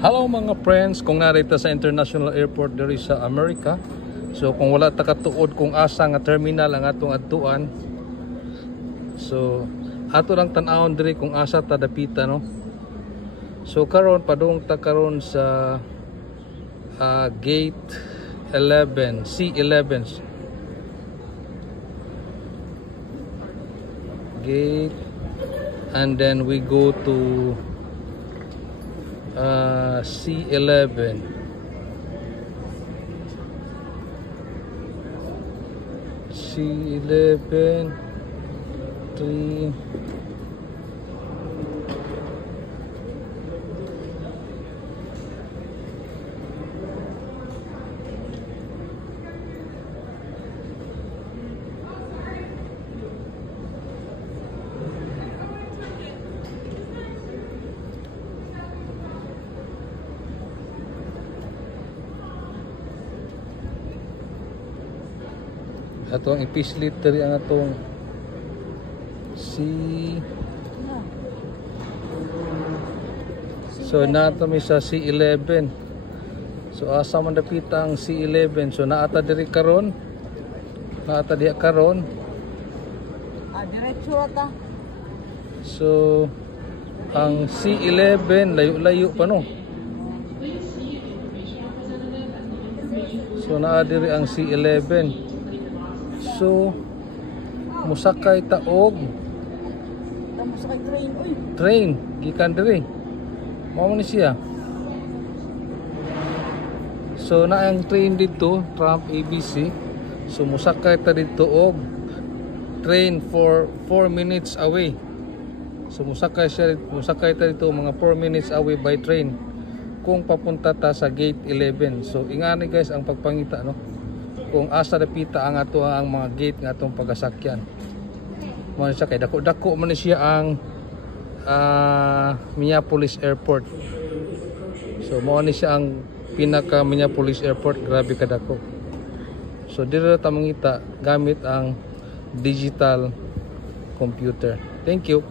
Hello mga friends, kung narita sa International Airport diri sa America. So kung wala ta katuod kung asa nga terminal ang atong adtuan. So ato lang tan-awon diri kung asa ta dapita, no. So karon padung ta karon sa gate 11, C11. Gate, and then we go to C11. C11 3. Atong ipislit diri ang atong So nato mi sa C11. So asa man dapita ang C11. So naata diri karon. Naata diha karon. Diretso ata. So ang C11 layo-layo pa, no. So naa diri ang C11. So musakay ta og musakay train, uy. Train gikan diri. Mao man ni siya. So na ang train dito, Trump ABC. So musakay ta dito og train for 4 minutes away. So musakay ta dito mga 4 minutes away by train kung papunta ta sa gate 11. So ingani guys ang pagpangita, no, kung asa dapita ang ato ang mga gate nga atong pagasakyan. Mo siya kay dako-dako man siya ang Minneapolis Airport. So mo ni siya ang pinaka Minneapolis Airport, grabe kadako. So dira ta mangita gamit ang digital computer. Thank you.